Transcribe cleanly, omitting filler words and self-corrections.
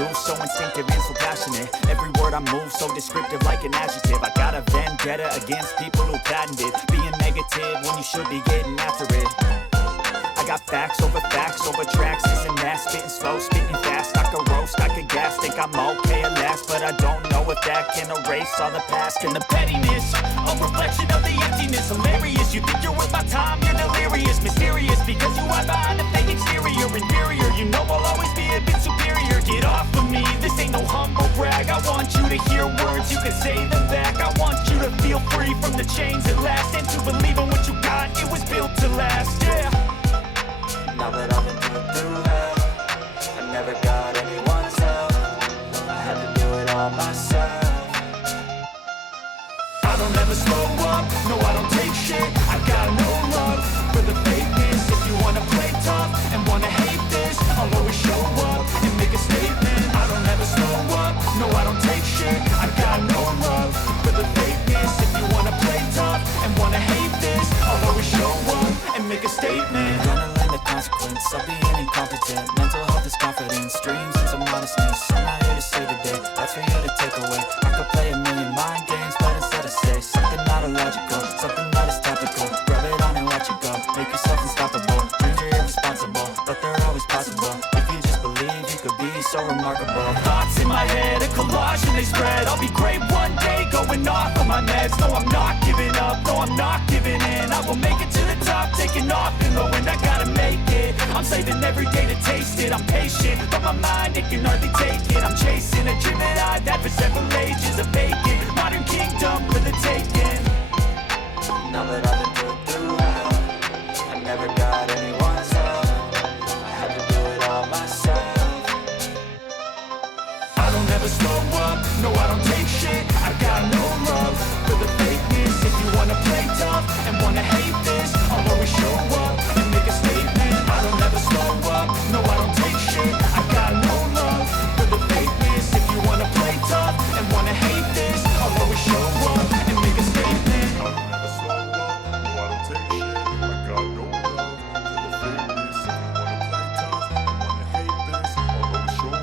do, so instinctive and so passionate. Every word I move, so descriptive like an adjective. I got a vendetta against people who patented being negative when you should be getting after it. I got facts over tracks, this and that. Spitting slow, spitting fast, I could roast, I could gas. Think I'm okay at last, but I don't know if that can erase all the past. And the pettiness, a reflection of the emptiness. Hilarious, you think you're worth my time, you're delirious. Mysterious, because you are behind a fake exterior. Inferior, you know I'll always be a bit superior. Get off of me, this ain't no humble brag. I want you to hear words, you can say them back. I want you to feel free from the chains at last, and to believe in what you got, it was built to last, yeah. Now that I've been through hell, I never got anyone's help. I had to do it all myself. I don't ever slow up, no I don't take shit. I got no love for the fakeness. If you wanna play tough and wanna hate this, I'll always show up and make a statement. I don't ever slow up, no I don't take shit. I got no love for the fakeness. If you wanna play tough and wanna hate this, I'll always show up and make a statement. Consequence of being incompetent. Mental health is confidence, dreams and some modestness. I'm not here to say today, that's for you to take away. I could play a million mind games, but instead I say something not illogical, something that is topical. Rub it on and let you go, make yourself unstoppable. Dreams are irresponsible, but they're always possible. If you just believe, you could be so remarkable. Thoughts in my head, a collage and they spread. I'll be great one day, going off on my meds. No, I'm not giving up, no, I'm not giving in. I will make it to the top, taking off in the wind. I gotta make it, I'm saving every day to taste it. I'm patient, but my mind, it can hardly take it. I'm chasing a dream that I've had for several ages. A vacant, modern kingdom for the taking. Now that I've been through hell, I never got anyone's help. I had to do it all myself. I don't ever slow up, no I don't take shit. I got no love for the fakeness. If you wanna play tough and wanna hate this, I'll always show up and make a statement. I don't ever slow up, no I don't take shit. I got no love for the fakeness. If you wanna play tough and wanna hate this, I'll always show up and make a statement. I don't ever slow up, no I don't take shit. I got no love for the fakeness. If you wanna play tough and wanna hate this, I'll always show up.